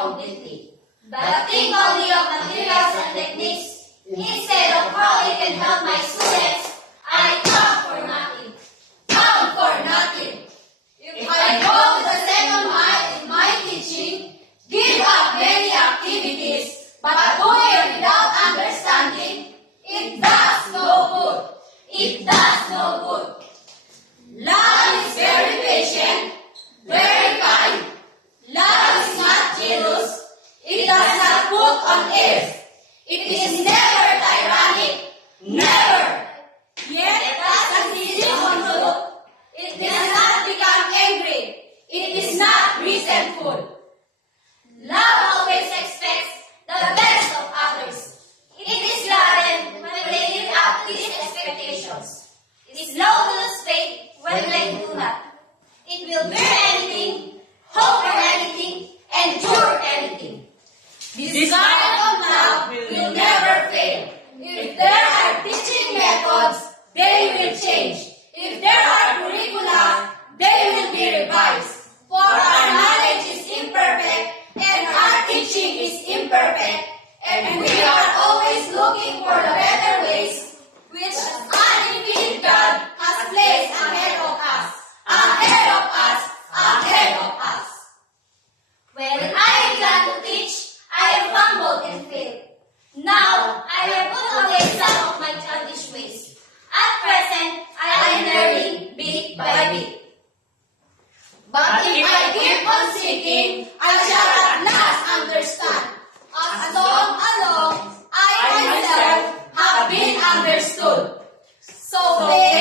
completely, but think only of materials and techniques. Instead of how it can help my students, I count for nothing. Count for nothing. If I go the second mile in my teaching, give up many activities, but do it without understanding, it does no good. It does no good. Love is very patient, very kind. Love is not jealous. It does not put on airs. It is never tyrannic. Never. Yet it doesn't control. It does not become angry. It is not resentful. Love always expects the best of others. It is gladdened when they live up to these expectations. It is slow to lose faith when they do not. It will bear anything, hope for anything, endure anything. This kind of love will never fail. If there are teaching methods, they will change. If there are curricula, they will be revised. For our knowledge is imperfect, and our teaching is imperfect, and we are always looking for the better ways, which uninfinite God has placed ahead of us, ahead of us, ahead of us. When I began to teach, I fumbled and failed. Now, I have put away some of my childish ways. At present, I am learning bit by bit. But if I keep on seeking, I shall at last understand. As long along, I myself have been understood. So faith